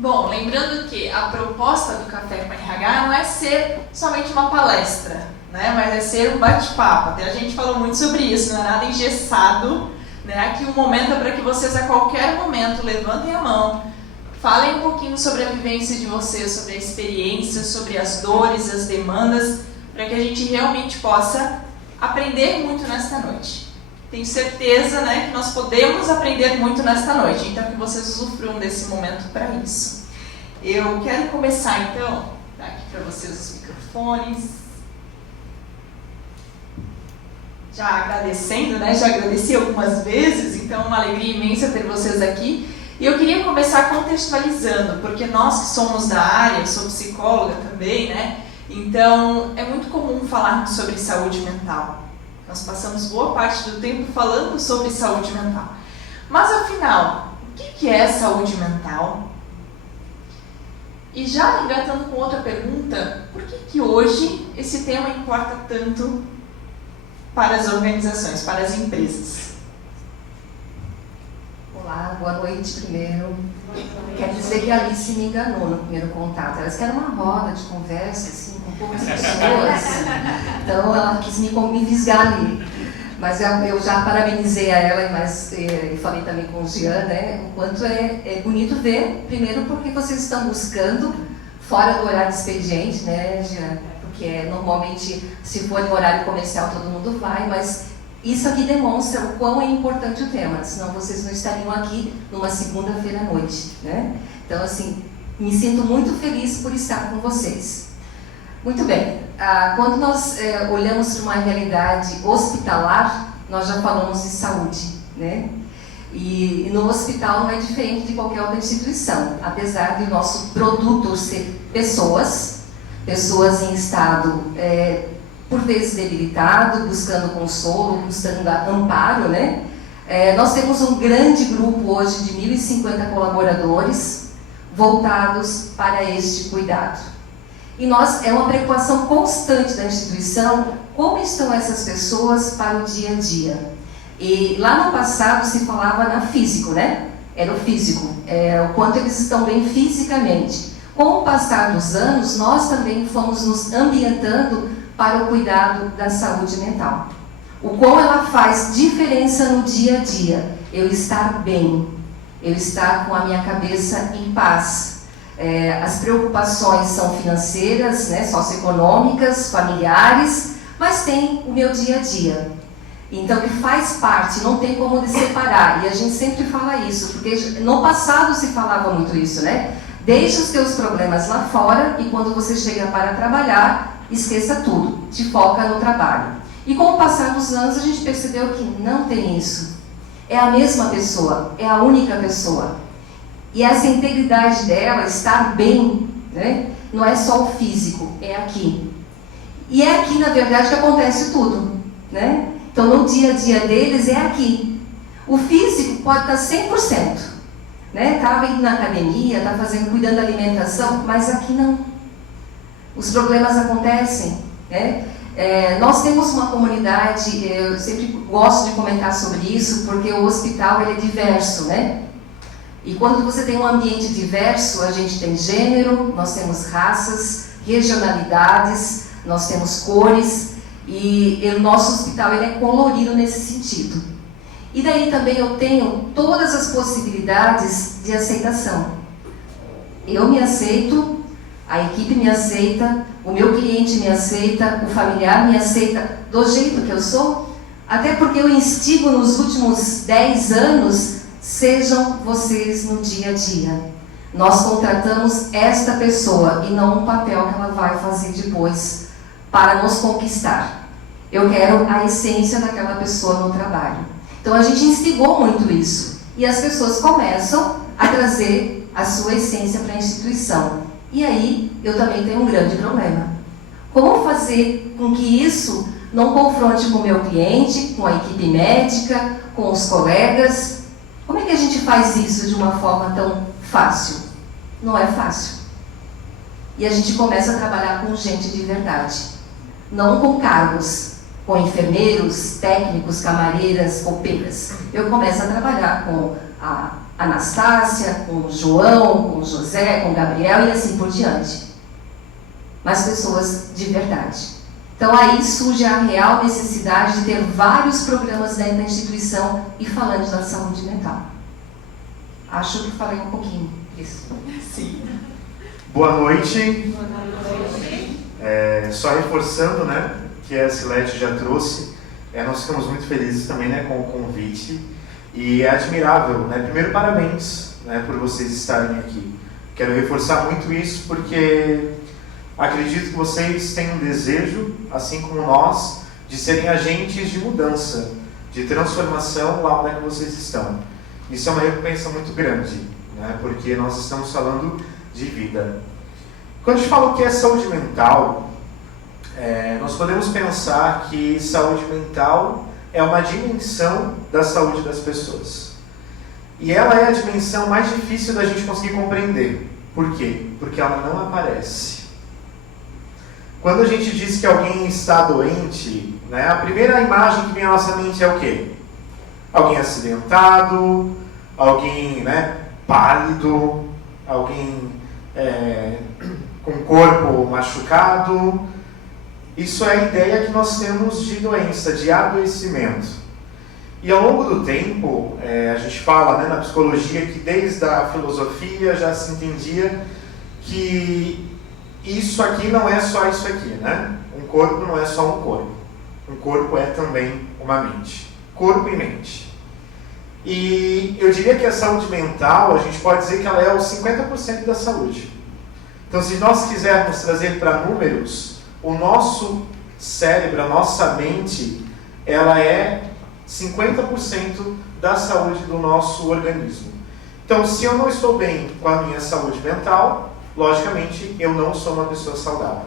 Bom, lembrando que a proposta do Café com RH não é ser somente uma palestra, né? Mas é ser um bate-papo. Até a gente falou muito sobre isso, não é nada engessado, né? Aqui um momento é para que vocês a qualquer momento levantem a mão, falem um pouquinho sobre a vivência de vocês, sobre a experiência, sobre as dores, as demandas, para que a gente realmente possa aprender muito nesta noite. Tenho certeza, né, que nós podemos aprender muito nesta noite, então que vocês usufruam desse momento para isso. Eu quero começar, então, dar aqui para vocês os microfones. Já agradecendo, né, já agradeci algumas vezes, então uma alegria imensa ter vocês aqui. E eu queria começar contextualizando, porque nós que somos da área, eu sou psicóloga também, né, então é muito comum falarmos sobre saúde mental. Nós passamos boa parte do tempo falando sobre saúde mental. Mas, afinal, o que é saúde mental? E já engatando com outra pergunta, por que hoje esse tema importa tanto para as organizações, para as empresas? Olá, boa noite primeiro. Quer dizer que a Alice me enganou no primeiro contato. Ela disse que era uma roda de conversa, assim, com poucas pessoas. Então ela quis me visgar ali. Mas eu já parabenizei a ela e falei também com o Jean, né? O quanto é bonito ver, primeiro porque vocês estão buscando fora do horário de expediente, né, Jean? Porque normalmente, se for no horário comercial, todo mundo vai, mas isso aqui demonstra o quão é importante o tema, senão vocês não estariam aqui numa segunda-feira à noite, né? Então, assim, me sinto muito feliz por estar com vocês. Muito bem, quando nós olhamos para uma realidade hospitalar, nós já falamos de saúde, né? E no hospital não é diferente de qualquer outra instituição, apesar de o nosso produto ser pessoas em estado por vezes debilitado, buscando consolo, buscando amparo, né? Nós temos um grande grupo hoje de 1.050 colaboradores voltados para este cuidado. E é uma preocupação constante da instituição como estão essas pessoas para o dia a dia. E lá no passado se falava na físico, né? Era o físico, o quanto eles estão bem fisicamente. Com o passar dos anos, nós também fomos nos ambientando para o cuidado da saúde mental. O quão ela faz diferença no dia a dia. Eu estar bem, eu estar com a minha cabeça em paz. As preocupações são financeiras, né, socioeconômicas, familiares, mas tem o meu dia a dia. Então, que faz parte, não tem como separar. E a gente sempre fala isso, porque no passado se falava muito isso, né? Deixa os teus problemas lá fora e quando você chega para trabalhar, esqueça tudo, te foca no trabalho. E com o passar dos anos a gente percebeu que não tem isso. É a mesma pessoa, é a única pessoa. E essa integridade dela, estar bem, né, não é só o físico, é aqui. E é aqui, na verdade, que acontece tudo, né? Então, no dia a dia deles, é aqui. O físico pode estar 100%, né? Estava indo na academia, está cuidando da alimentação, mas aqui não. Os problemas acontecem, né? Nós temos uma comunidade, eu sempre gosto de comentar sobre isso, porque o hospital ele é diverso, né? E quando você tem um ambiente diverso, a gente tem gênero, nós temos raças, regionalidades, nós temos cores, e o nosso hospital ele é colorido nesse sentido. E daí também eu tenho todas as possibilidades de aceitação. Eu me aceito, a equipe me aceita, o meu cliente me aceita, o familiar me aceita do jeito que eu sou, até porque eu instigo nos últimos 10 anos, sejam vocês no dia a dia. Nós contratamos esta pessoa e não um papel que ela vai fazer depois para nos conquistar. Eu quero a essência daquela pessoa no trabalho. Então a gente instigou muito isso. E as pessoas começam a trazer a sua essência para a instituição. E aí eu também tenho um grande problema. Como fazer com que isso não confronte com o meu cliente, com a equipe médica, com os colegas? Como é que a gente faz isso de uma forma tão fácil? Não é fácil. E a gente começa a trabalhar com gente de verdade. Não com cargos, com enfermeiros, técnicos, camareiras, copeiras. Eu começo a trabalhar com Anastácia, com o João, com o José, com o Gabriel e assim por diante. Mas pessoas de verdade. Então aí surge a real necessidade de ter vários programas dentro da instituição e falando da saúde mental. Acho que falei um pouquinho disso. Sim. Boa noite. Boa noite. Só reforçando, né, que a Silete já trouxe, nós ficamos muito felizes também, né, com o convite. E é admirável, né? Primeiro, parabéns, né, por vocês estarem aqui. Quero reforçar muito isso porque acredito que vocês têm um desejo, assim como nós, de serem agentes de mudança, de transformação lá onde é que vocês estão. Isso é uma recompensa muito grande, né, porque nós estamos falando de vida. Quando a gente fala o que é saúde mental, nós podemos pensar que saúde mental é uma dimensão da saúde das pessoas. E ela é a dimensão mais difícil da gente conseguir compreender. Por quê? Porque ela não aparece. Quando a gente diz que alguém está doente, né, a primeira imagem que vem à nossa mente é o quê? Alguém acidentado, alguém, né, pálido, alguém com o corpo machucado. Isso é a ideia que nós temos de doença, de adoecimento. E ao longo do tempo, a gente fala, né, na psicologia que desde a filosofia já se entendia que isso aqui não é só isso aqui, né? Um corpo não é só um corpo. Um corpo é também uma mente. Corpo e mente. E eu diria que a saúde mental, a gente pode dizer que ela é os 50% da saúde. Então, se nós quisermos trazer para números, o nosso cérebro, a nossa mente, ela é 50% da saúde do nosso organismo. Então, se eu não estou bem com a minha saúde mental, logicamente, eu não sou uma pessoa saudável.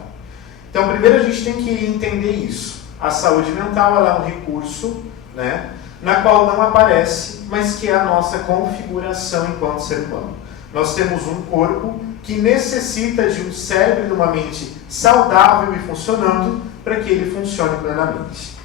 Então, primeiro a gente tem que entender isso. A saúde mental ela é um recurso, né, na qual não aparece, mas que é a nossa configuração enquanto ser humano. Nós temos um corpo que necessita de um cérebro e de uma mente saudável e funcionando para que ele funcione plenamente.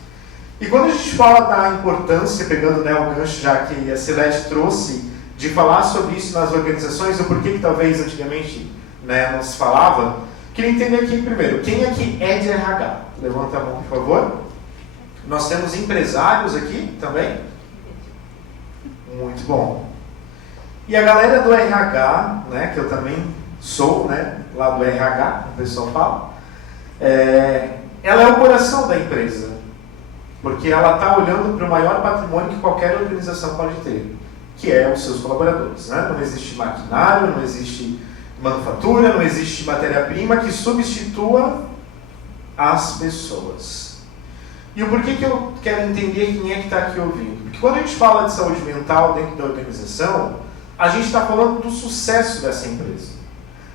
E quando a gente fala da importância, pegando, né, o gancho já que a Celeste trouxe, de falar sobre isso nas organizações, o porquê que talvez antigamente, né, não se falava, queria entender aqui primeiro, quem aqui é de RH? Levanta a mão, por favor. Nós temos empresários aqui também? Muito bom. E a galera do RH, né, que eu também sou, né, lá do RH, como o pessoal fala, ela é o coração da empresa, porque ela está olhando para o maior patrimônio que qualquer organização pode ter, que é os seus colaboradores, né? Não existe maquinário, não existe manufatura, não existe matéria-prima que substitua as pessoas. E o porquê que eu quero entender quem é que está aqui ouvindo? Porque quando a gente fala de saúde mental dentro da organização, a gente está falando do sucesso dessa empresa.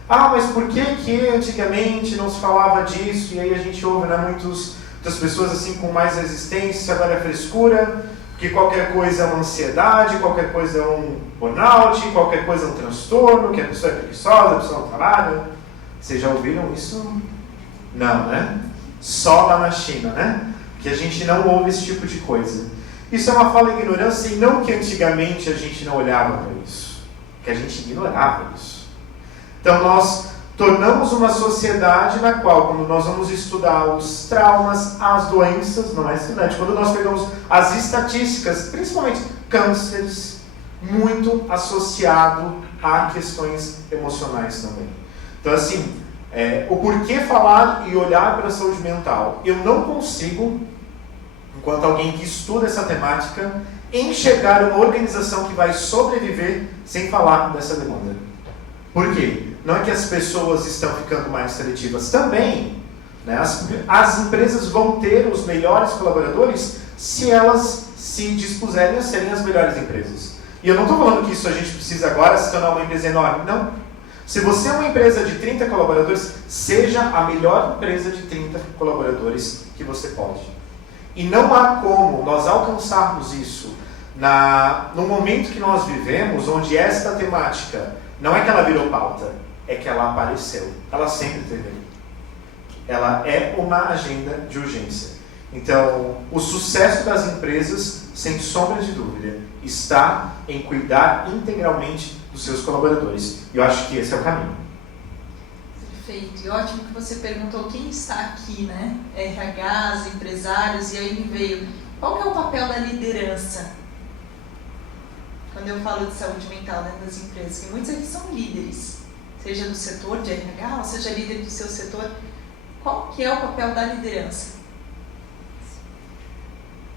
Ah, mas por que antigamente não se falava disso? E aí a gente ouve, né, muitas pessoas assim com mais resistência, agora é frescura, que qualquer coisa é uma ansiedade, qualquer coisa é um burnout, qualquer coisa é um transtorno, que a pessoa é preguiçosa, a pessoa não trabalha. Vocês já ouviram isso? Não, né? Só lá na China, né? Que a gente não ouve esse tipo de coisa. Isso é uma fala de ignorância, e não que antigamente a gente não olhava para isso, que a gente ignorava isso. Então nós tornamos uma sociedade na qual, quando nós vamos estudar os traumas, as doenças, não é verdade? Quando nós pegamos as estatísticas, principalmente cânceres, muito associado a questões emocionais também. Então assim, o porquê falar e olhar para a saúde mental? Eu não consigo, enquanto alguém que estuda essa temática, enxergar uma organização que vai sobreviver sem falar dessa demanda. Por quê? Não é que as pessoas estão ficando mais seletivas. Também, né, as empresas vão ter os melhores colaboradores se elas se dispuserem a serem as melhores empresas. E eu não estou falando que isso a gente precisa agora se tornar uma empresa enorme. Não. Se você é uma empresa de 30 colaboradores, seja a melhor empresa de 30 colaboradores que você pode. E não há como nós alcançarmos isso no momento que nós vivemos, onde esta temática, não é que ela virou pauta, é que ela apareceu. Ela sempre teve. Ela é uma agenda de urgência. Então, o sucesso das empresas sem sombra de dúvida, está em cuidar integralmente dos seus colaboradores. E eu acho que esse é o caminho. Perfeito. E ótimo que você perguntou quem está aqui, né? RHs, empresários, e aí me veio, qual que é o papel da liderança? Quando eu falo de saúde mental dentro das empresas, que muitos aqui são líderes, seja do setor de RH, ou seja líder do seu setor, qual que é o papel da liderança?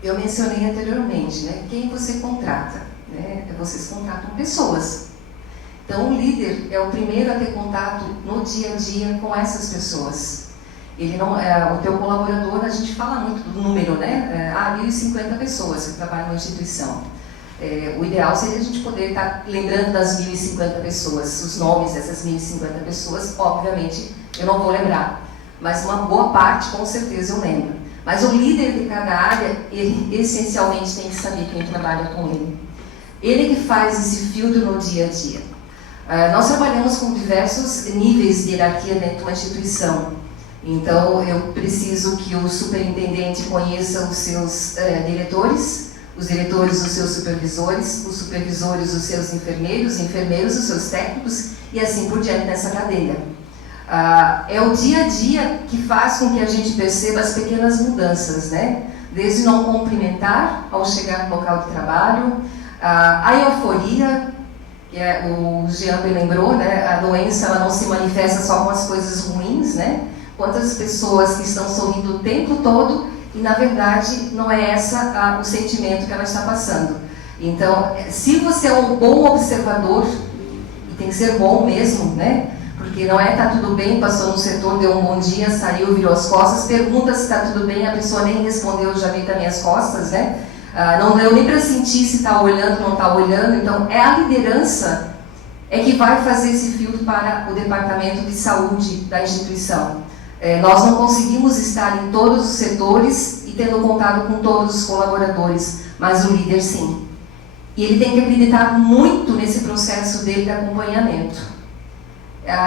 Eu mencionei anteriormente, né? Quem você contrata, né? Vocês contratam pessoas. Então, o líder é o primeiro a ter contato no dia a dia com essas pessoas. Ele não, o teu colaborador, a gente fala muito do número, né? 1.050 pessoas que trabalham na instituição. O ideal seria a gente poder estar lembrando das 1.050 pessoas, os nomes dessas 1.050 pessoas, obviamente eu não vou lembrar, mas uma boa parte com certeza eu lembro. Mas o líder de cada área, ele essencialmente tem que saber quem trabalha com ele. Ele que faz esse filtro no dia a dia. Nós trabalhamos com diversos níveis de hierarquia dentro de uma instituição. Então, eu preciso que o superintendente conheça os seus diretores, os diretores os seus supervisores, os supervisores os seus enfermeiros, enfermeiros os seus técnicos e assim por diante nessa cadeia. É o dia a dia que faz com que a gente perceba as pequenas mudanças, né? Desde não cumprimentar ao chegar no local de trabalho, a euforia, que o Jean me lembrou, né? A doença ela não se manifesta só com as coisas ruins, né? Quantas pessoas que estão sorrindo o tempo todo e na verdade não é essa o sentimento que ela está passando. Então, se você é um bom observador, e tem que ser bom mesmo, né? Porque não é tá tudo bem, passou no setor, deu um bom dia, saiu, virou as costas, pergunta se está tudo bem, a pessoa nem respondeu, já veio das minhas costas, né? Não deu nem para sentir se está olhando, não está olhando. Então, é a liderança que vai fazer esse filtro para o departamento de saúde da instituição. Nós não conseguimos estar em todos os setores e tendo contato com todos os colaboradores, mas o líder sim. E ele tem que acreditar muito nesse processo dele de acompanhamento.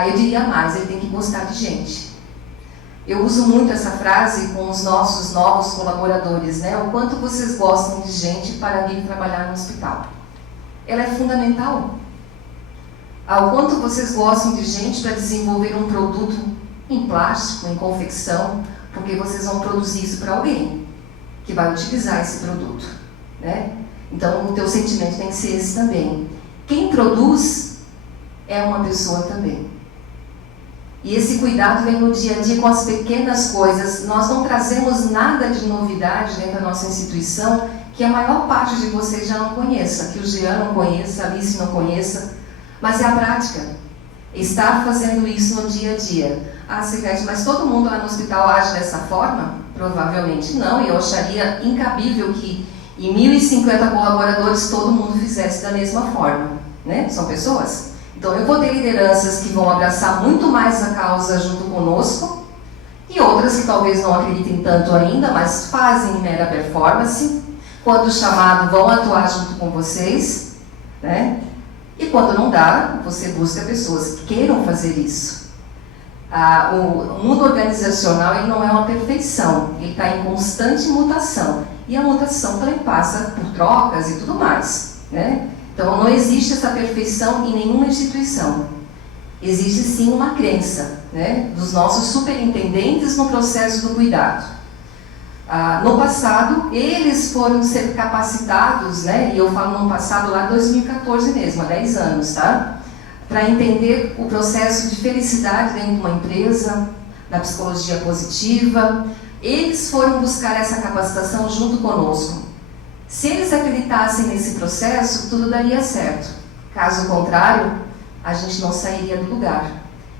Eu diria mais, ele tem que gostar de gente. Eu uso muito essa frase com os nossos novos colaboradores, né? O quanto vocês gostam de gente para vir trabalhar no hospital. Ela é fundamental. O quanto vocês gostam de gente para desenvolver um produto em plástico, em confecção, porque vocês vão produzir isso para alguém que vai utilizar esse produto, né? Então, o teu sentimento tem que ser esse também. Quem produz é uma pessoa também. E esse cuidado vem no dia a dia com as pequenas coisas. Nós não trazemos nada de novidade dentro da nossa instituição que a maior parte de vocês já não conheça, que o Jean não conheça, a Alice não conheça, mas é a prática. Estar fazendo isso no dia a dia. Secrete, mas todo mundo lá no hospital age dessa forma? Provavelmente não, e eu acharia incabível que em 1.050 colaboradores todo mundo fizesse da mesma forma, né? São pessoas. Então eu vou ter lideranças que vão abraçar muito mais a causa junto conosco e outras que talvez não acreditem tanto ainda, mas fazem mera performance. Quando chamado, vão atuar junto com vocês, né? E quando não dá, você busca pessoas que queiram fazer isso. O mundo organizacional ele não é uma perfeição, ele está em constante mutação. E a mutação também passa por trocas e tudo mais, né? Então não existe essa perfeição em nenhuma instituição. Existe sim uma crença, né, dos nossos superintendentes no processo do cuidado. No passado, eles foram ser capacitados, né, e eu falo no passado lá 2014 mesmo, há 10 anos, tá? Para entender o processo de felicidade dentro de uma empresa, da psicologia positiva. Eles foram buscar essa capacitação junto conosco. Se eles acreditassem nesse processo, tudo daria certo. Caso contrário, a gente não sairia do lugar.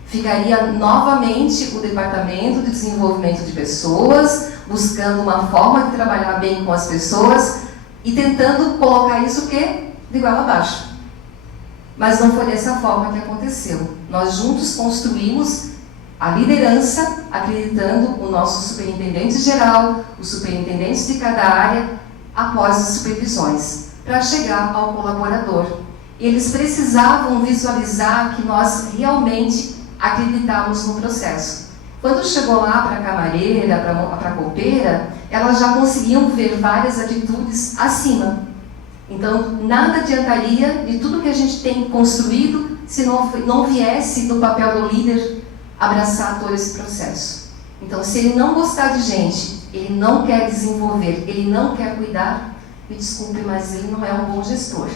Ficaria novamente o departamento de desenvolvimento de pessoas, buscando uma forma de trabalhar bem com as pessoas e tentando colocar isso o quê? De igual a baixo. Mas não foi dessa forma que aconteceu. Nós juntos construímos a liderança, acreditando o nosso superintendente geral, os superintendentes de cada área, após as supervisões, para chegar ao colaborador. Eles precisavam visualizar que nós realmente acreditávamos no processo. Quando chegou lá para a camareira, para a copeira, elas já conseguiam ver várias atitudes acima. Então, nada adiantaria de tudo que a gente tem construído se não viesse do papel do líder abraçar todo esse processo. Então, se ele não gostar de gente, ele não quer desenvolver, ele não quer cuidar, me desculpe, mas ele não é um bom gestor.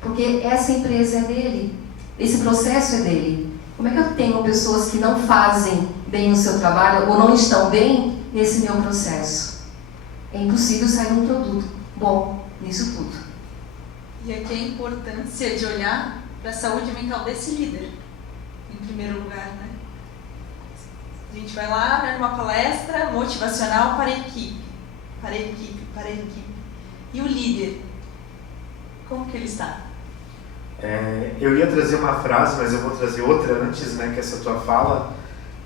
Porque essa empresa é dele, esse processo é dele. Como é que eu tenho pessoas que não fazem bem o seu trabalho ou não estão bem nesse meu processo? É impossível sair um produto bom nisso tudo. E aqui a importância de olhar para a saúde mental desse líder, em primeiro lugar, né? A gente vai lá, né, numa palestra motivacional para a equipe. E o líder, como que ele está? Eu ia trazer uma frase, mas eu vou trazer outra antes, né, que essa tua fala.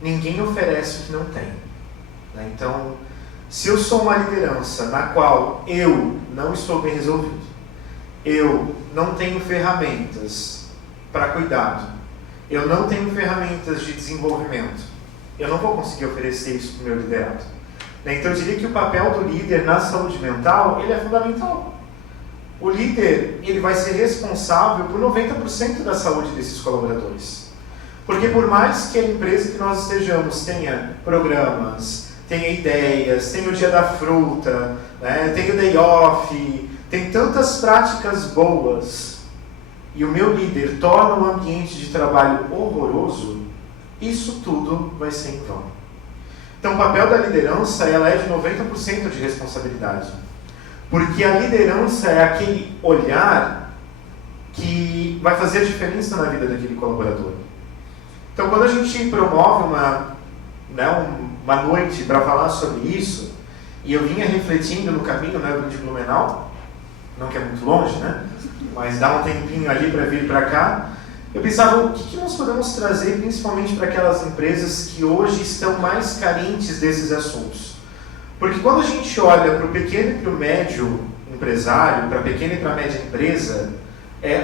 Ninguém oferece o que não tem. Né? Então, se eu sou uma liderança na qual eu não estou bem resolvido, eu não tenho ferramentas para cuidado, eu não tenho ferramentas de desenvolvimento, eu não vou conseguir oferecer isso para o meu liderado. Então eu diria que o papel do líder na saúde mental, ele é fundamental. O líder, ele vai ser responsável por 90% da saúde desses colaboradores. Porque por mais que a empresa que nós estejamos tenha programas, tenha ideias, tenha o dia da fruta, né, tenha o day off, tem tantas práticas boas, e o meu líder torna um ambiente de trabalho horroroso, isso tudo vai ser em vão. Então o papel da liderança, ela é de 90% de responsabilidade. Porque a liderança é aquele olhar que vai fazer a diferença na vida daquele colaborador. Então quando a gente promove uma noite para falar sobre isso, e eu vinha refletindo no caminho, né, de Blumenau, não que é muito longe, né, mas dá um tempinho ali para vir para cá, eu pensava, o que nós podemos trazer principalmente para aquelas empresas que hoje estão mais carentes desses assuntos? Porque quando a gente olha para o pequeno e para o médio empresário, para a pequena e para a média empresa,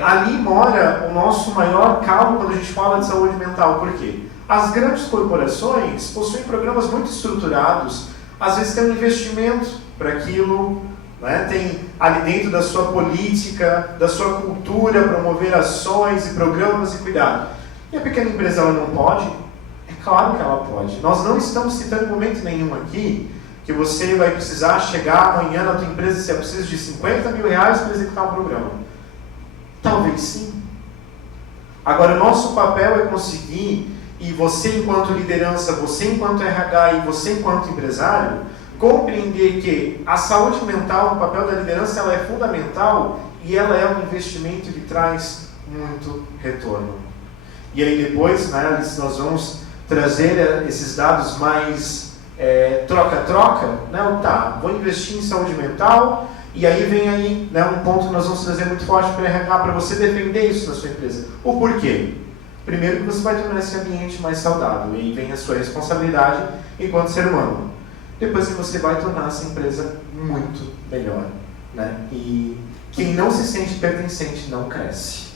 ali mora o nosso maior calo quando a gente fala de saúde mental. Por quê? As grandes corporações possuem programas muito estruturados, às vezes tem um investimento para aquilo, né? Tem ali dentro da sua política, da sua cultura, promover ações e programas e cuidado. E a pequena empresa ela não pode? É claro que ela pode. Nós não estamos citando em momento nenhum aqui que você vai precisar chegar amanhã na tua empresa e você precisa de 50 mil reais para executar um programa. Talvez sim. Agora, o nosso papel é conseguir, e você enquanto liderança, você enquanto RH e você enquanto empresário, compreender que a saúde mental, o papel da liderança, ela é fundamental e ela é um investimento que traz muito retorno. E aí depois, né, Alice, nós vamos trazer esses dados mais troca-troca, né? Tá, vou investir em saúde mental, e aí vem aí, né, um ponto que nós vamos trazer muito forte para RH, para você defender isso na sua empresa. O porquê? Primeiro que você vai tornar esse ambiente mais saudável, e aí vem a sua responsabilidade enquanto ser humano. Depois que você vai tornar essa empresa muito melhor, né? E quem não se sente pertencente não cresce.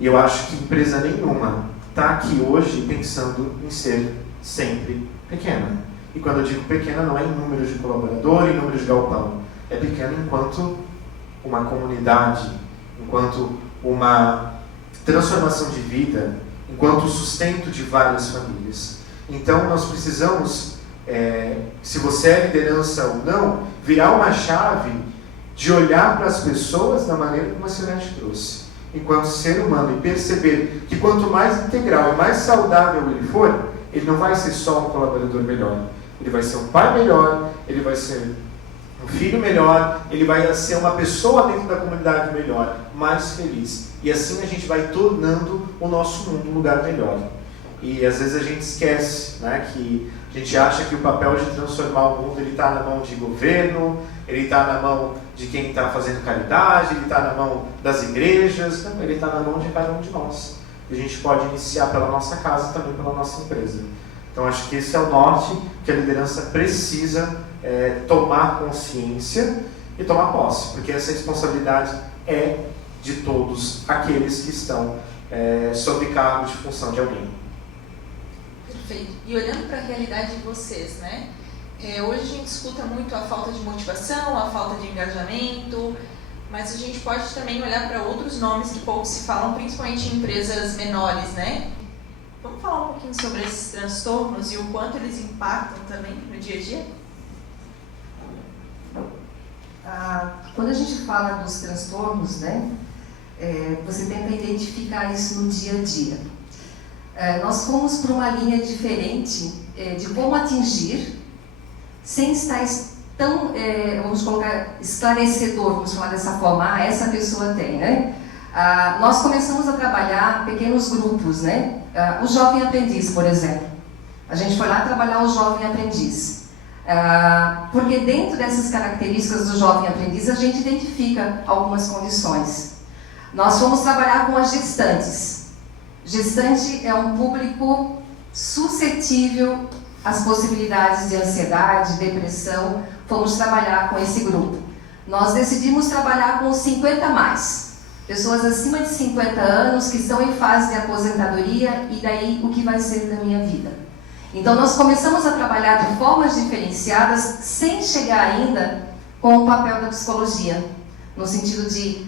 E eu acho que empresa nenhuma está aqui hoje pensando em ser sempre pequena. E quando eu digo pequena, não é em número de colaborador, em número de galpão. É pequena enquanto uma comunidade, enquanto uma transformação de vida, enquanto o sustento de várias famílias. Então nós precisamos, se você é liderança ou não, virar uma chave de olhar para as pessoas da maneira como a senhora trouxe, enquanto ser humano, e perceber que quanto mais integral e mais saudável ele for, ele não vai ser só um colaborador melhor, ele vai ser um pai melhor, ele vai ser um filho melhor, ele vai ser uma pessoa dentro da comunidade melhor, mais feliz. E assim a gente vai tornando o nosso mundo um lugar melhor. E às vezes a gente esquece, né, que a gente acha que o papel de transformar o mundo está na mão de governo, ele está na mão de quem está fazendo caridade, ele está na mão das igrejas, não, ele está na mão de cada um de nós. E a gente pode iniciar pela nossa casa, também pela nossa empresa. Então acho que esse é o norte que a liderança precisa tomar consciência e tomar posse, porque essa responsabilidade é de todos aqueles que estão sob cargo de função de alguém. Perfeito. E olhando para a realidade de vocês, né? Hoje a gente escuta muito a falta de motivação, a falta de engajamento, mas a gente pode também olhar para outros nomes que pouco se falam, principalmente em empresas menores, né? Vamos falar um pouquinho sobre esses transtornos e o quanto eles impactam também no dia a dia? Quando a gente fala dos transtornos, né, você tenta identificar isso no dia a dia. Nós fomos para uma linha diferente de como atingir, sem estar tão, vamos colocar, esclarecedor, vamos falar dessa forma, essa pessoa tem, né? Nós começamos a trabalhar pequenos grupos, né? O jovem aprendiz, por exemplo. A gente foi lá trabalhar o jovem aprendiz. Porque dentro dessas características do jovem aprendiz, a gente identifica algumas condições. Nós fomos trabalhar com as gestantes. Gestante é um público suscetível às possibilidades de ansiedade, depressão. Fomos trabalhar com esse grupo. Nós decidimos trabalhar com os 50 mais. Pessoas acima de 50 anos que estão em fase de aposentadoria e daí o que vai ser da minha vida. Então nós começamos a trabalhar de formas diferenciadas sem chegar ainda com o papel da psicologia. No sentido de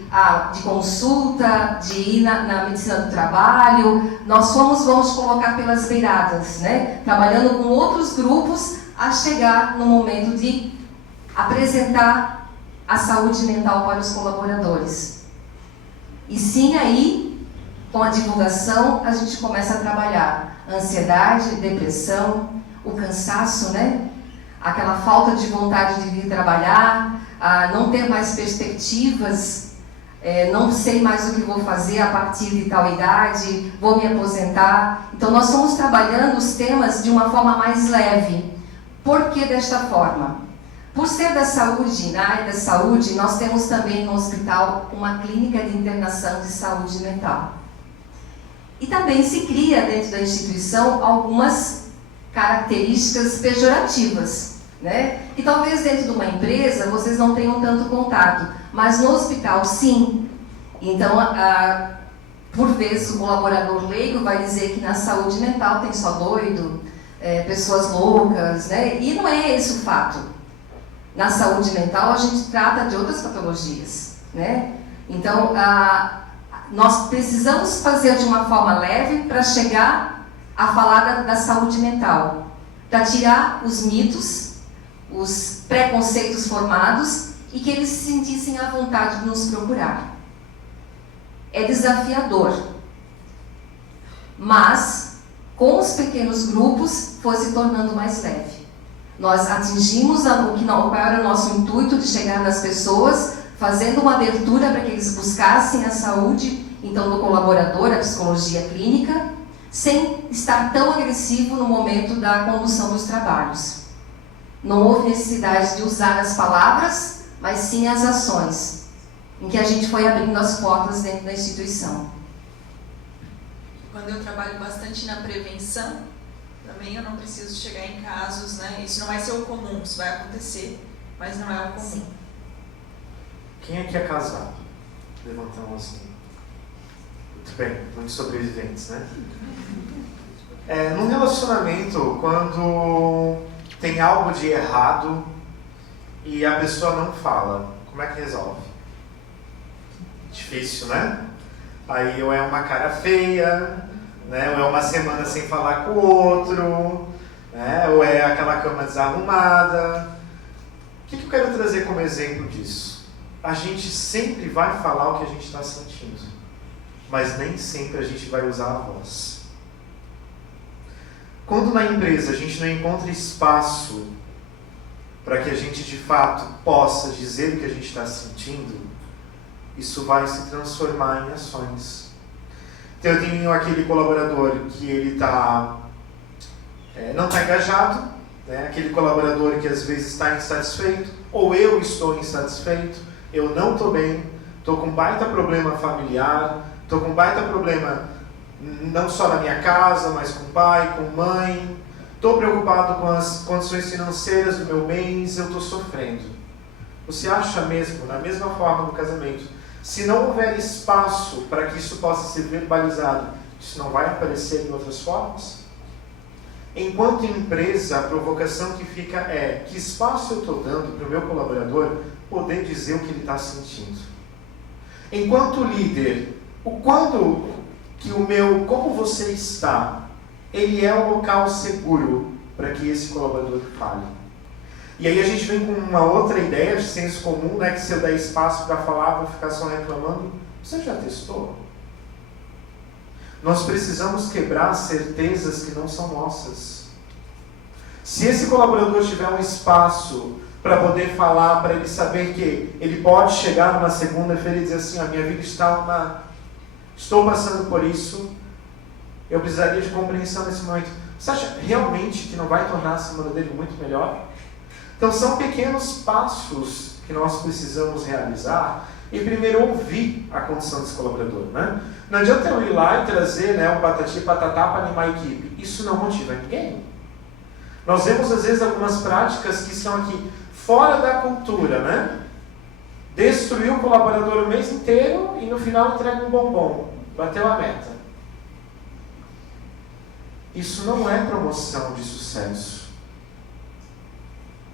consulta, de ir na medicina do trabalho. Nós vamos colocar pelas beiradas, né? Trabalhando com outros grupos a chegar no momento de apresentar a saúde mental para os colaboradores. E sim, aí, com a divulgação, a gente começa a trabalhar ansiedade, depressão, o cansaço, né? Aquela falta de vontade de vir trabalhar, não ter mais perspectivas, não sei mais o que vou fazer a partir de tal idade, vou me aposentar. Então, nós estamos trabalhando os temas de uma forma mais leve. Por que desta forma? Por ser da saúde, na área da saúde, nós temos também no hospital uma clínica de internação de saúde mental. E também se cria dentro da instituição algumas características pejorativas, né? E talvez dentro de uma empresa vocês não tenham tanto contato, mas no hospital sim. Então, por vezes o colaborador leigo vai dizer que na saúde mental tem só doido, pessoas loucas, né? E não é esse o fato. Na saúde mental a gente trata de outras patologias, né? Então, nós precisamos fazer de uma forma leve para chegar a falar da saúde mental, para tirar os mitos, os preconceitos formados e que eles se sentissem à vontade de nos procurar. É desafiador, mas com os pequenos grupos foi se tornando mais leve. Nós atingimos qual era o nosso intuito de chegar nas pessoas, fazendo uma abertura para que eles buscassem a saúde, então, do colaborador, a psicologia clínica, sem estar tão agressivo no momento da condução dos trabalhos. Não houve necessidade de usar as palavras, mas sim as ações, em que a gente foi abrindo as portas dentro da instituição. Quando eu trabalho bastante na prevenção, também eu não preciso chegar em casos, né? Isso não vai ser o comum, isso vai acontecer, mas não é o comum. Sim. Quem aqui é casado? Levantando assim. Muito bem, muitos sobreviventes, né? Num relacionamento, quando tem algo de errado e a pessoa não fala, como é que resolve? Difícil, né? Aí ou é uma cara feia, né? Ou é uma semana sem falar com o outro, né? Ou é aquela cama desarrumada. O que eu quero trazer como exemplo disso? A gente sempre vai falar o que a gente está sentindo, mas nem sempre a gente vai usar a voz. Quando na empresa a gente não encontra espaço para que a gente de fato possa dizer o que a gente está sentindo, isso vai se transformar em ações. Então eu tenho aquele colaborador que ele não está engajado, né? Aquele colaborador que às vezes está insatisfeito, ou eu estou insatisfeito, eu não estou bem, estou com um baita problema familiar, estou com um baita problema não só na minha casa, mas com pai, com mãe, estou preocupado com as condições financeiras do meu mês, eu estou sofrendo. Você acha mesmo, da mesma forma no casamento, se não houver espaço para que isso possa ser verbalizado, isso não vai aparecer em outras formas? Enquanto empresa, a provocação que fica é que espaço eu estou dando para o meu colaborador poder dizer o que ele está sentindo. Enquanto líder, como você está, ele é um local seguro para que esse colaborador fale. E aí a gente vem com uma outra ideia de senso comum, né, que se eu der espaço para falar, vou ficar só reclamando. Você já testou? Nós precisamos quebrar certezas que não são nossas. Se esse colaborador tiver um espaço para poder falar, para ele saber que ele pode chegar numa segunda-feira e dizer assim, a minha vida estou passando por isso, eu precisaria de compreensão nesse momento. Você acha realmente que não vai tornar a semana dele muito melhor? Então são pequenos passos que nós precisamos realizar e primeiro ouvir a condição desse colaborador, né? Não adianta eu ir lá e trazer, né, um patati e patatá para animar a equipe. Isso não motiva ninguém. Nós vemos às vezes algumas práticas que são aqui fora da cultura, né? Destruiu o colaborador o mês inteiro e no final entrega um bombom. Bateu a meta. Isso não é promoção de sucesso.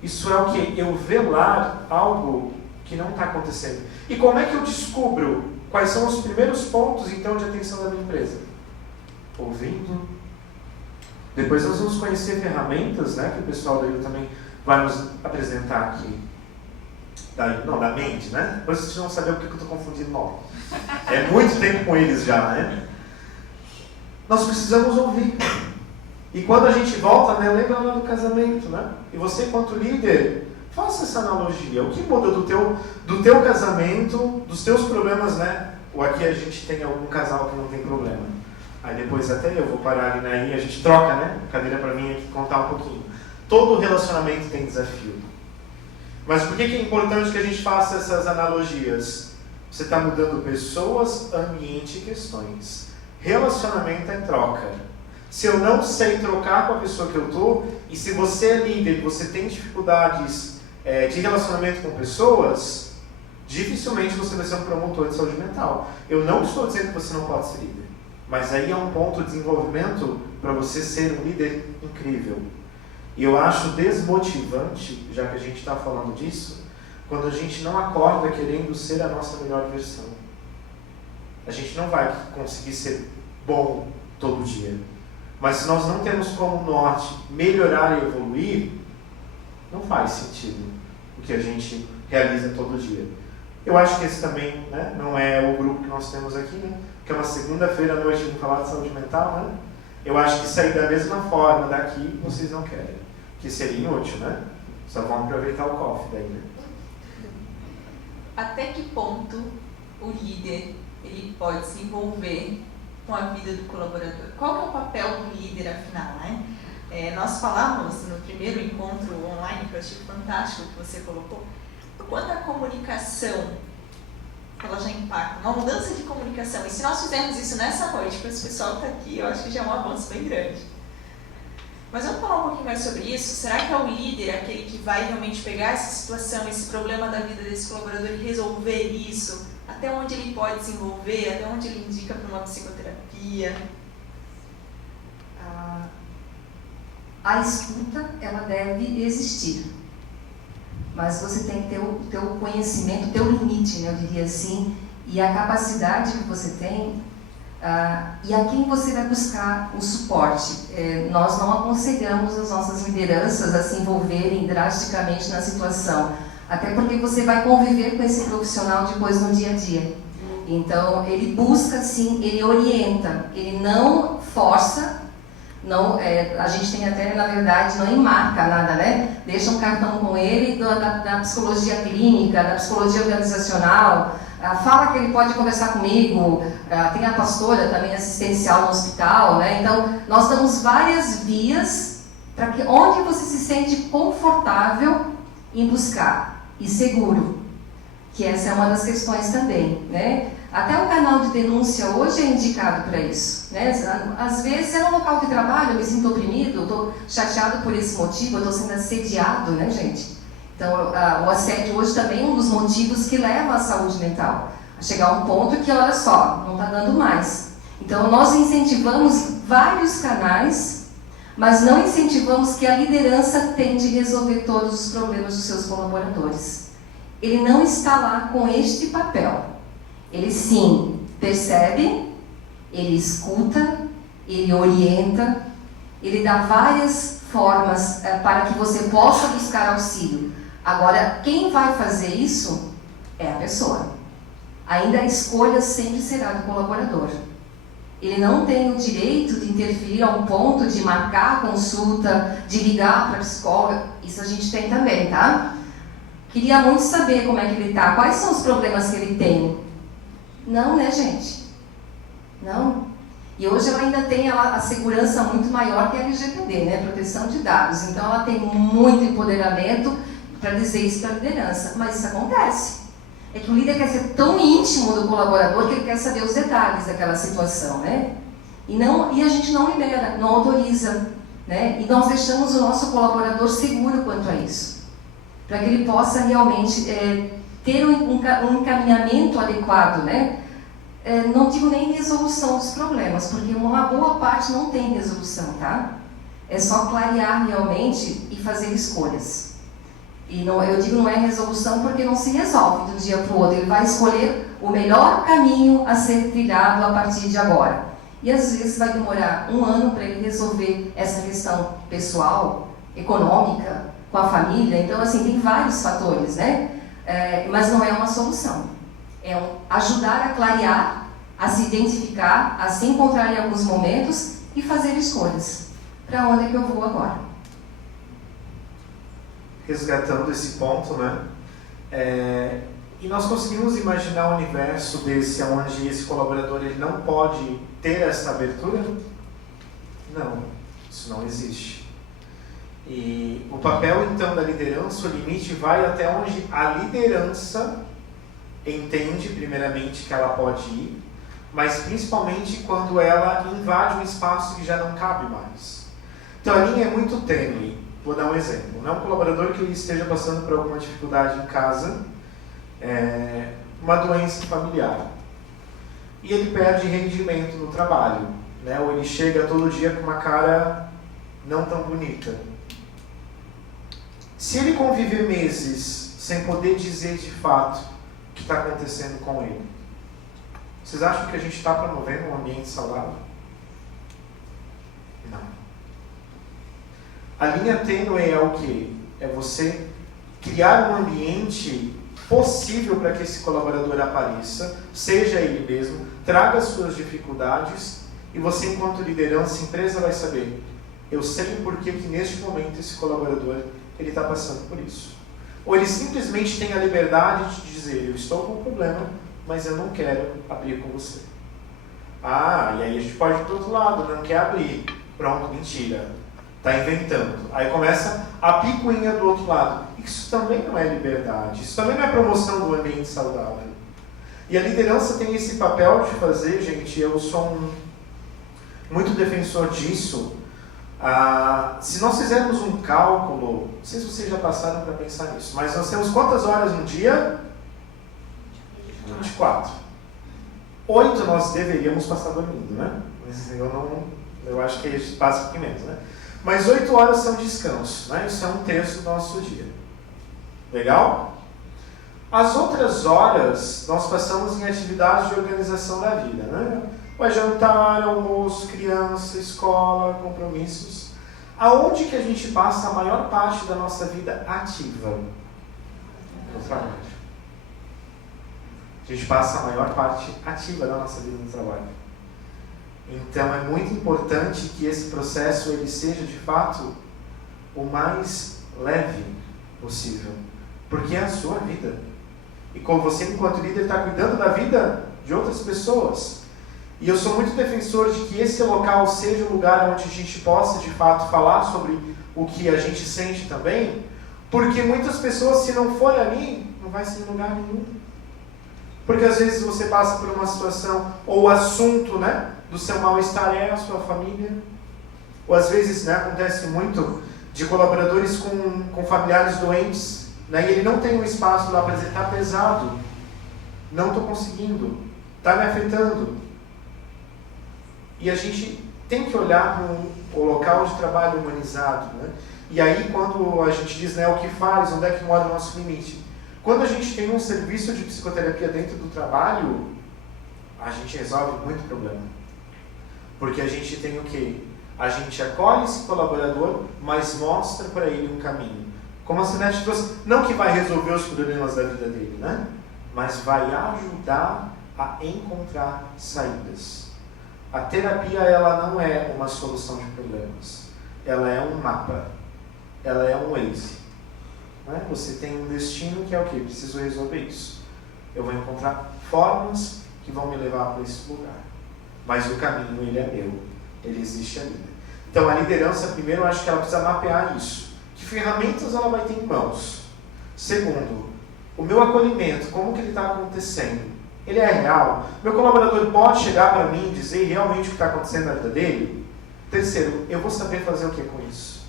Isso é o quê? Eu velar algo que não está acontecendo. E como é que eu descubro quais são os primeiros pontos, então, de atenção da minha empresa? Ouvindo. Depois nós vamos conhecer ferramentas, né, que o pessoal daí também vai nos apresentar aqui. Da mente, né? Depois vocês vão saber o que eu estou confundindo mal. É muito tempo com eles já, né? Nós precisamos ouvir. E quando a gente volta, né, lembra lá do casamento, né? E você, enquanto líder, faça essa analogia. O que muda do teu casamento, dos teus problemas, né? Ou aqui a gente tem algum casal que não tem problema. Aí depois até eu vou parar ali na linha, a gente troca, né? Cadeira para mim aqui contar um pouquinho. Todo relacionamento tem desafio. Mas por que é importante que a gente faça essas analogias? Você está mudando pessoas, ambiente e questões. Relacionamento é troca. Se eu não sei trocar com a pessoa que eu estou, e se você é líder e você tem dificuldades de relacionamento com pessoas, dificilmente você vai ser um promotor de saúde mental. Eu não estou dizendo que você não pode ser líder, mas aí é um ponto de desenvolvimento para você ser um líder incrível. E eu acho desmotivante, já que a gente está falando disso, quando a gente não acorda querendo ser a nossa melhor versão. A gente não vai conseguir ser bom todo dia. Mas se nós não temos como norte melhorar e evoluir, não faz sentido o que a gente realiza todo dia. Eu acho que esse também, né, não é o grupo que nós temos aqui, né, que é uma segunda-feira à noite de falar de saúde mental, né? Eu acho que sair da mesma forma daqui vocês não querem, que seria inútil, né? Só vão aproveitar o coffee daí, né? Até que ponto o líder ele pode se envolver com a vida do colaborador? Qual que é o papel do líder, afinal, né? Nós falamos no primeiro encontro online, que eu achei fantástico que você colocou, o quanto a comunicação ela já impacta, uma mudança de comunicação. E se nós fizermos isso nessa noite, para esse pessoal que está aqui, eu acho que já é um avanço bem grande. Mas vamos falar um pouquinho mais sobre isso? Será que é o líder aquele que vai realmente pegar essa situação, esse problema da vida desse colaborador e resolver isso? Até onde ele pode desenvolver, até onde ele indica para uma psicoterapia? A escuta, ela deve existir. Mas você tem que ter o teu conhecimento, o teu limite, né, eu diria assim, e a capacidade que você tem, e a quem você vai buscar o suporte. Nós não aconselhamos as nossas lideranças a se envolverem drasticamente na situação, até porque você vai conviver com esse profissional depois no dia a dia. Então, ele busca sim, ele orienta, ele não força. Não, a gente tem até, na verdade, não enmarca nada, né? Deixa um cartão com ele da psicologia clínica, da psicologia organizacional, fala que ele pode conversar comigo, tem a pastora também assistencial no hospital, né? Então, nós damos várias vias para que onde você se sente confortável em buscar e seguro, que essa é uma das questões também, né? Até o canal de denúncia hoje é indicado para isso, né? Às vezes é no local de trabalho, eu me sinto oprimido, eu estou chateado por esse motivo, eu estou sendo assediado, né, gente? Então, o assédio hoje também é um dos motivos que leva à saúde mental. A chegar a um ponto que, olha só, não está dando mais. Então, nós incentivamos vários canais mas não incentivamos que a liderança tente resolver todos os problemas dos seus colaboradores. Ele não está lá com este papel. Ele sim percebe, ele escuta, ele orienta, ele dá várias formas para que você possa buscar auxílio. Agora, quem vai fazer isso é a pessoa. Ainda a escolha sempre será do colaborador. Ele não tem o direito de interferir a um ponto de marcar a consulta, de ligar para a psicóloga. Isso a gente tem também, tá? Queria muito saber como é que ele está, quais são os problemas que ele tem. Não, né, gente? Não. E hoje ela ainda tem a segurança muito maior que a LGPD, né? Proteção de dados. Então ela tem muito empoderamento para dizer isso para a liderança. Mas isso acontece. É que o líder quer ser tão íntimo do colaborador que ele quer saber os detalhes daquela situação, né? E a gente não libera, não autoriza, né? E nós deixamos o nosso colaborador seguro quanto a isso, para que ele possa realmente ter um encaminhamento adequado, né? Não digo nem resolução dos problemas, porque uma boa parte não tem resolução, tá? É só clarear realmente e fazer escolhas. E eu digo não é resolução porque não se resolve de um dia para o outro. Ele vai escolher o melhor caminho a ser trilhado a partir de agora. E às vezes vai demorar 1 ano para ele resolver essa questão pessoal, econômica, com a família. Então, assim, tem vários fatores, né? Mas não é uma solução. É ajudar a clarear, a se identificar, a se encontrar em alguns momentos e fazer escolhas. Para onde é que eu vou agora? Resgatando esse ponto, né? E nós conseguimos imaginar um universo desse, onde esse colaborador ele não pode ter essa abertura? Não, isso não existe. E o papel, então, da liderança, o limite vai até onde a liderança entende, primeiramente, que ela pode ir, mas principalmente quando ela invade um espaço que já não cabe mais. Então, a linha é muito tênue. Vou dar um exemplo. Um colaborador que esteja passando por alguma dificuldade em casa, uma doença familiar, e ele perde rendimento no trabalho, né? Ou ele chega todo dia com uma cara não tão bonita. Se ele conviver meses sem poder dizer de fato o que está acontecendo com ele, vocês acham que a gente está promovendo um ambiente saudável? Não. A linha tênue é o quê? É você criar um ambiente possível para que esse colaborador apareça, seja ele mesmo, traga as suas dificuldades, e você, enquanto liderança, empresa, vai saber, eu sei o porquê que neste momento esse colaborador ele está passando por isso. Ou ele simplesmente tem a liberdade de dizer, eu estou com um problema, mas eu não quero abrir com você. E aí a gente pode ir para o outro lado, não quer abrir. Pronto, mentira. Está inventando. Aí começa a picuinha do outro lado. Isso também não é liberdade. Isso também não é promoção do ambiente saudável. E a liderança tem esse papel de fazer, gente, eu sou muito defensor disso. Se nós fizermos um cálculo, não sei se vocês já passaram para pensar nisso, mas nós temos quantas horas no dia? 24. 8 nós deveríamos passar dormindo, né? Mas eu acho que a gente passa um pouquinho menos, né? Mas 8 horas são descanso, né? Isso é 1/3 do nosso dia. Legal? As outras horas nós passamos em atividades de organização da vida, né? O jantar, almoço, criança, escola, compromissos. Aonde que a gente passa a maior parte da nossa vida ativa? No trabalho. A gente passa a maior parte ativa da nossa vida no trabalho. Então é muito importante que esse processo ele seja de fato o mais leve possível, porque é a sua vida. E como você, enquanto líder, está cuidando da vida de outras pessoas. E eu sou muito defensor de que esse local seja um lugar onde a gente possa de fato falar sobre o que a gente sente também, porque muitas pessoas, se não for ali, não vai ser em lugar nenhum. Porque às vezes você passa por uma situação, ou o assunto, né, do seu mal-estar é a sua família. Ou às vezes, né, acontece muito de colaboradores com familiares doentes, né, e ele não tem um espaço lá para dizer, está pesado, não estou conseguindo, está me afetando. E a gente tem que olhar o local de trabalho humanizado, né? E aí, quando a gente diz, né, o que faz, onde é que mora o nosso limite? Quando a gente tem um serviço de psicoterapia dentro do trabalho, a gente resolve muito problema. Porque a gente tem o quê? A gente acolhe esse colaborador, mas mostra para ele um caminho. Como a Sinete trouxe, não que vai resolver os problemas da vida dele, né? Mas vai ajudar a encontrar saídas. A terapia, ela não é uma solução de problemas. Ela é um mapa. Ela é um Waze. Né? Você tem um destino que é o quê? Preciso resolver isso. Eu vou encontrar formas que vão me levar para esse lugar. Mas o caminho, ele é meu. Ele existe ali. Então, a liderança, primeiro, eu acho que ela precisa mapear isso. Que ferramentas ela vai ter em mãos? Segundo, o meu acolhimento, como que ele está acontecendo? Ele é real? Meu colaborador pode chegar para mim e dizer realmente o que está acontecendo na vida dele? Terceiro, eu vou saber fazer o que com isso?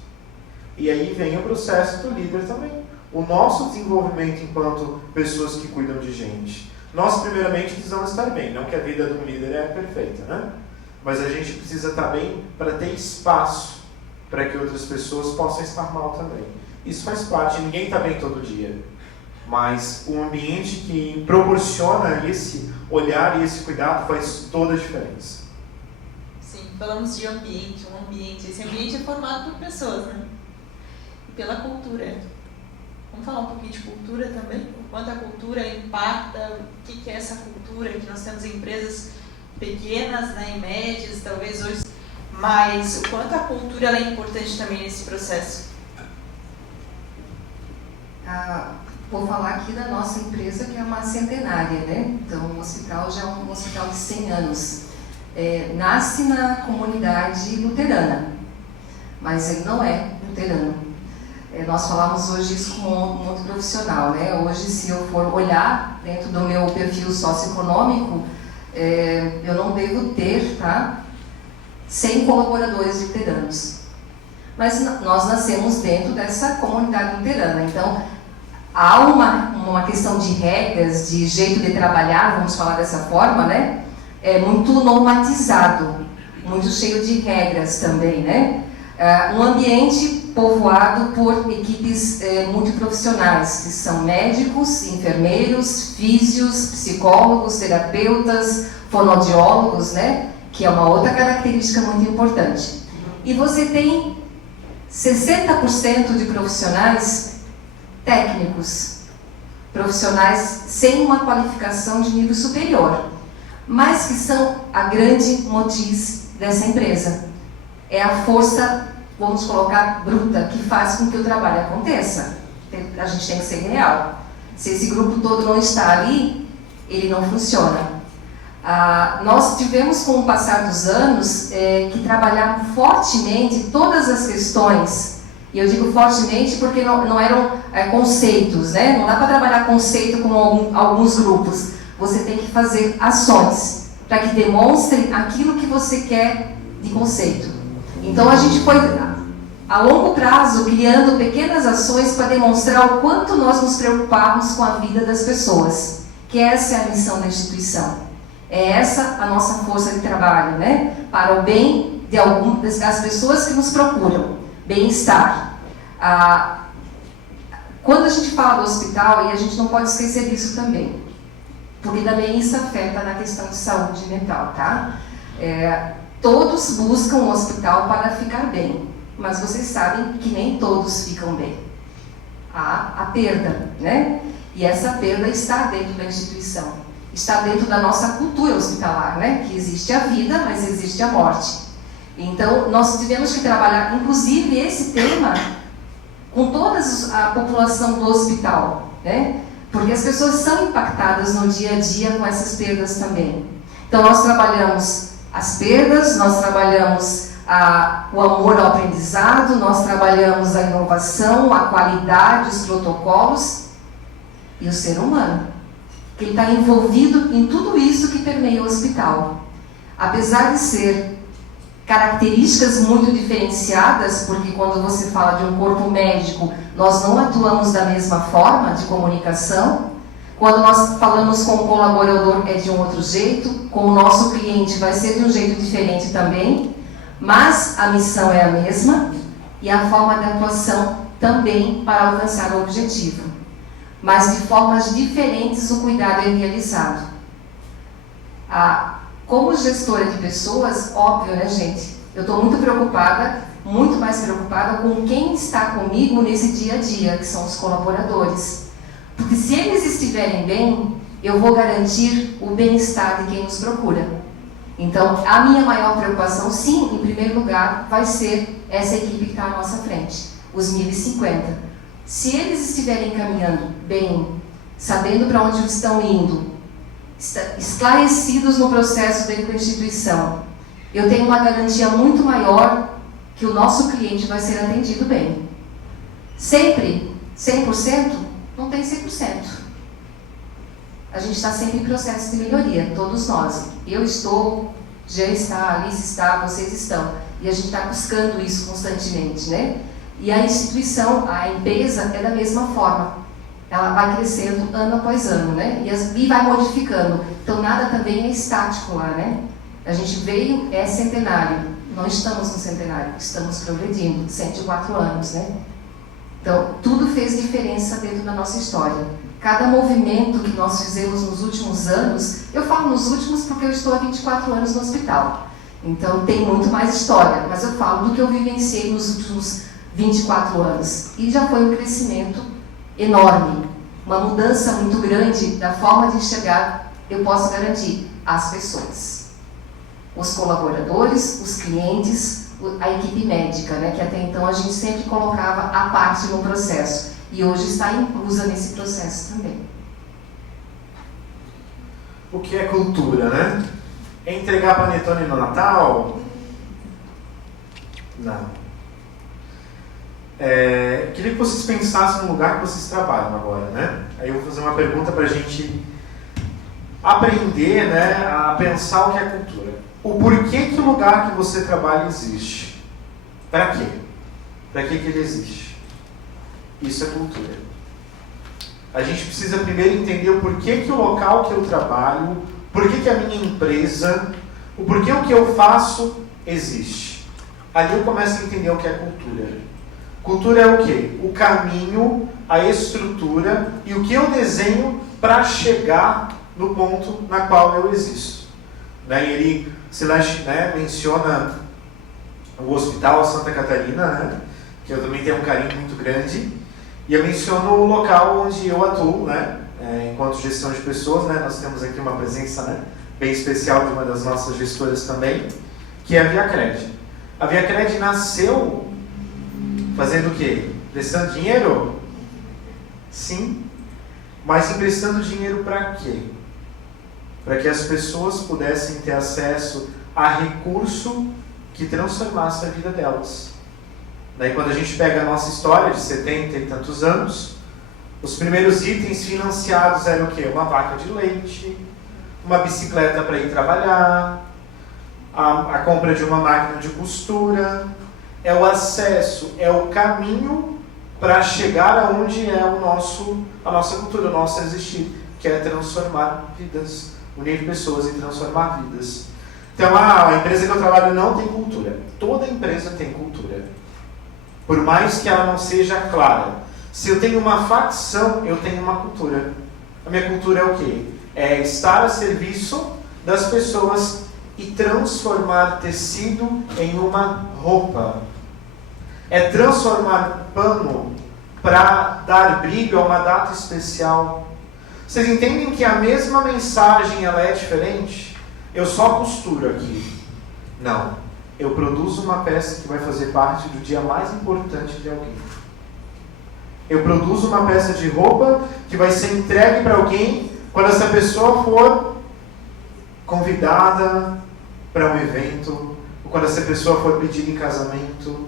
E aí vem o processo do líder também. O nosso desenvolvimento enquanto pessoas que cuidam de gente. Nós, primeiramente, precisamos estar bem. Não que a vida de um líder é perfeita, né? Mas a gente precisa estar bem para ter espaço para que outras pessoas possam estar mal também. Isso faz parte. Ninguém está bem todo dia. Mas o ambiente que proporciona esse olhar e esse cuidado faz toda a diferença. Sim, falamos de ambiente, um ambiente. Esse ambiente é formado por pessoas, né? E pela cultura. Vamos falar um pouquinho de cultura também? O quanto a cultura impacta, o que é essa cultura, que nós temos empresas pequenas, né, e médias, talvez hoje, mas o quanto a cultura ela é importante também nesse processo. Vou falar aqui da nossa empresa, que é uma centenária, né? Então, o hospital já é um hospital de 100 anos. Nasce na comunidade luterana, mas ele não é luterano. Nós falamos hoje isso como um mundo profissional, né? Hoje, se eu for olhar dentro do meu perfil socioeconômico, eu não devo ter, tá, 100 colaboradores luteranos. Mas nós nascemos dentro dessa comunidade luterana, então há uma questão de regras, de jeito de trabalhar, vamos falar dessa forma, né? É muito normatizado, muito cheio de regras também, né? Um ambiente povoado por equipes multiprofissionais, que são médicos, enfermeiros, físios, psicólogos, terapeutas, fonoaudiólogos, né? Que é uma outra característica muito importante. E você tem 60% de profissionais técnicos, profissionais sem uma qualificação de nível superior, mas que são a grande motriz dessa empresa. É a força, vamos colocar, bruta, que faz com que o trabalho aconteça. A gente tem que ser real. Se esse grupo todo não está ali, ele não funciona. Nós tivemos, com o passar dos anos, que trabalhar fortemente todas as questões. E eu digo fortemente porque não eram conceitos, né? Não dá para trabalhar conceito com alguns grupos. Você tem que fazer ações para que demonstre aquilo que você quer de conceito. Então a gente foi, a longo prazo, criando pequenas ações para demonstrar o quanto nós nos preocupamos com a vida das pessoas. Que essa é a missão da instituição. É essa a nossa força de trabalho, né? Para o bem das pessoas que nos procuram. Bem-estar. Quando a gente fala do hospital, e a gente não pode esquecer disso também, porque também isso afeta na questão de saúde mental, tá? Todos buscam um hospital para ficar bem, mas vocês sabem que nem todos ficam bem. Há a perda, né? E essa perda está dentro da instituição, está dentro da nossa cultura hospitalar, né? Que existe a vida, mas existe a morte. Então, nós tivemos que trabalhar, inclusive, esse tema com toda a população do hospital, né? Porque as pessoas são impactadas no dia a dia com essas perdas também. Então, nós trabalhamos as perdas, nós trabalhamos o amor ao aprendizado, nós trabalhamos a inovação, a qualidade, os protocolos e o ser humano, que está envolvido em tudo isso que permeia o hospital. Apesar de ser características muito diferenciadas, porque quando você fala de um corpo médico, nós não atuamos da mesma forma de comunicação. Quando nós falamos com o colaborador é de um outro jeito, com o nosso cliente vai ser de um jeito diferente também, Mas a missão é a mesma e a forma de atuação também para alcançar o objetivo. Mas de formas diferentes o cuidado é realizado. Como gestora de pessoas, óbvio, né, gente? Eu estou muito preocupada, muito mais preocupada com quem está comigo nesse dia a dia, que são os colaboradores. Porque se eles estiverem bem, eu vou garantir o bem-estar de quem nos procura. Então, a minha maior preocupação, sim, em primeiro lugar, vai ser essa equipe que está à nossa frente, os 1.050. Se eles estiverem caminhando bem, sabendo para onde estão indo, esclarecidos no processo dentro da instituição, eu tenho uma garantia muito maior que o nosso cliente vai ser atendido bem. Sempre, 100%, não tem 100%. A gente está sempre em processo de melhoria, todos nós. Eu estou, Jean está, Alice está, vocês estão. E a gente está buscando isso constantemente, né? E a instituição, a empresa, é da mesma forma. Ela vai crescendo ano após ano, né? E vai modificando. Então, nada também é estático lá, né? A gente veio, é centenário. Não estamos no centenário, estamos progredindo. 104 anos, né? Então, tudo fez diferença dentro da nossa história. Cada movimento que nós fizemos nos últimos anos, eu falo nos últimos porque eu estou há 24 anos no hospital. Então, tem muito mais história. Mas eu falo do que eu vivenciei nos últimos 24 anos. E já foi um crescimento enorme, uma mudança muito grande da forma de enxergar, eu posso garantir, as pessoas. Os colaboradores, os clientes, a equipe médica, né, que até então a gente sempre colocava à parte no processo. E hoje está inclusa nesse processo também. O que é cultura, né? É entregar panetone no Natal? Não. Queria que vocês pensassem no lugar que vocês trabalham agora, né? Aí eu vou fazer uma pergunta para a gente aprender, né, a pensar o que é cultura. O porquê que o lugar que você trabalha existe? Para quê? Para que ele existe? Isso é cultura. A gente precisa primeiro entender o porquê que o local que eu trabalho, porquê que a minha empresa, o porquê o que eu faço existe. Ali eu começo a entender o que é cultura. Cultura é o quê? O caminho, a estrutura e o que eu desenho para chegar no ponto na qual eu existo. Né? E ele, Celeste, né, menciona o Hospital Santa Catarina, né, que eu também tenho um carinho muito grande, e eu menciono o local onde eu atuo, né, enquanto gestão de pessoas. Né, nós temos aqui uma presença, né, bem especial de uma das nossas gestoras também, que é a ViaCred. A ViaCred nasceu fazendo o quê? Emprestando dinheiro? Sim. Mas emprestando dinheiro para quê? Para que as pessoas pudessem ter acesso a recurso que transformasse a vida delas. Daí quando a gente pega a nossa história de 70 e tantos anos, os primeiros itens financiados eram o quê? Uma vaca de leite, uma bicicleta para ir trabalhar, a compra de uma máquina de costura. É o acesso, é o caminho para chegar aonde é a nossa cultura, o nosso existir, que é transformar vidas, unir pessoas e transformar vidas. Então a empresa que eu trabalho não tem cultura. Toda empresa tem cultura. Por mais que ela não seja clara. Se eu tenho uma facção, eu tenho uma cultura. A minha cultura é o quê? É estar a serviço das pessoas e transformar tecido em uma roupa. É transformar pano para dar brilho a uma data especial. Vocês entendem que a mesma mensagem ela é diferente? Eu só costuro aqui. Não. Eu produzo uma peça que vai fazer parte do dia mais importante de alguém. Eu produzo uma peça de roupa que vai ser entregue para alguém quando essa pessoa for convidada para um evento, ou quando essa pessoa for pedida em casamento.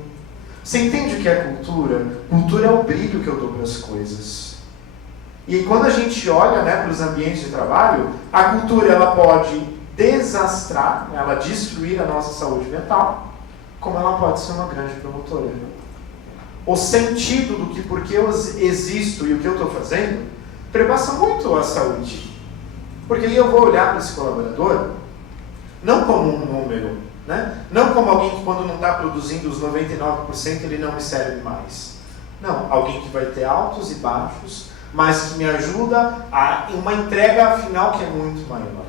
Você entende o que é cultura? Cultura é o brilho que eu dou para as coisas. E quando a gente olha, né, para os ambientes de trabalho, a cultura ela pode desastrar, ela destruir a nossa saúde mental, como ela pode ser uma grande promotora. O sentido do que, porque eu existo e o que eu estou fazendo, perpassa muito a saúde. Porque aí eu vou olhar para esse colaborador, não como um número, Né? Não como alguém que quando não está produzindo os 99% ele não me serve mais. Não, alguém que vai ter altos e baixos, mas que me ajuda a uma entrega final que é muito maior.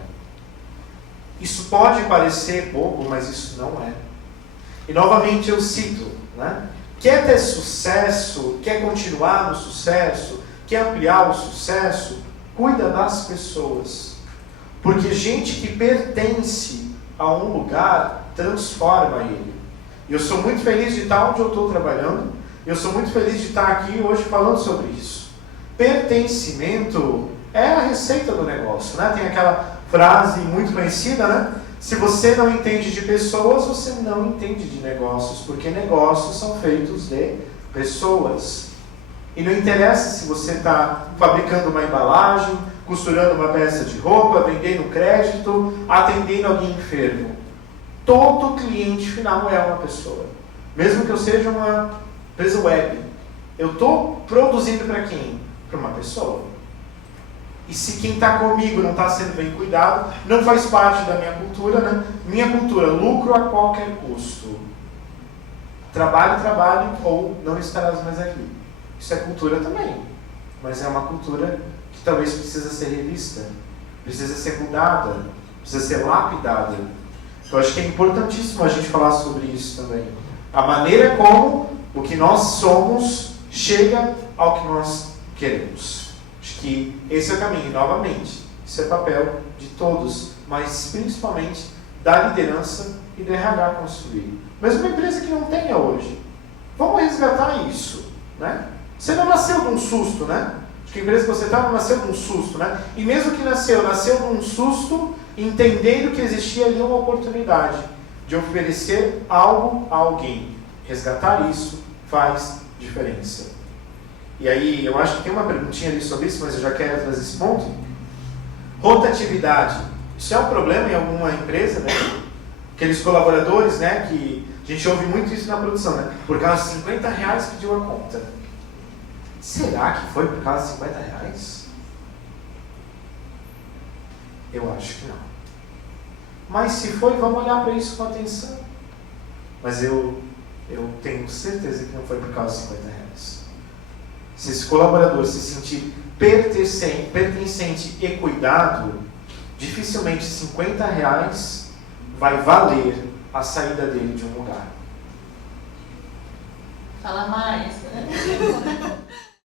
Isso pode parecer bobo, mas isso não é. E novamente eu cito, né? Quer ter sucesso, quer continuar no sucesso, quer ampliar o sucesso, cuida das pessoas. Porque gente que pertence a um lugar transforma ele. Eu sou muito feliz de estar onde eu estou trabalhando. Eu sou muito feliz de estar aqui hoje falando sobre isso. Pertencimento é a receita do negócio, né? Tem aquela frase muito conhecida, né? Se você não entende de pessoas, você não entende de negócios, porque negócios são feitos de pessoas. E não interessa se você está fabricando uma embalagem, costurando uma peça de roupa, vendendo crédito, atendendo alguém enfermo. Todo cliente final é uma pessoa. Mesmo que eu seja uma empresa web, eu estou produzindo para quem? Para uma pessoa. E se quem está comigo não está sendo bem cuidado, não faz parte da minha cultura, né? Minha cultura, lucro a qualquer custo. Trabalhe, trabalhe ou não estarás mais aqui. Isso é cultura também. Mas é uma cultura que talvez precisa ser revista, precisa ser mudada, precisa ser lapidada. Então acho que é importantíssimo a gente falar sobre isso também. A maneira como o que nós somos chega ao que nós queremos. Acho que esse é o caminho, novamente. Isso é papel de todos, mas principalmente da liderança e do RH construir. Mas uma empresa que não tenha hoje, vamos resgatar isso, né? Você não nasceu de um susto, né? Acho que a empresa que você está não nasceu de um susto, né? E mesmo que nasceu de um susto, entendendo que existia ali uma oportunidade de oferecer algo a alguém. Resgatar isso faz diferença. E aí, eu acho que tem uma perguntinha ali sobre isso, mas eu já quero trazer esse ponto. Rotatividade. Isso é um problema em alguma empresa, né? Aqueles colaboradores, né? Que a gente ouve muito isso na produção, né? Por causa de R$50 pediu a conta. Será que foi por causa de R$50? Eu acho que não. Mas se foi, vamos olhar para isso com atenção. Mas eu tenho certeza que não foi por causa de R$50. Se esse colaborador se sentir pertencente e cuidado, dificilmente R$50 vai valer a saída dele de um lugar. Fala mais, né?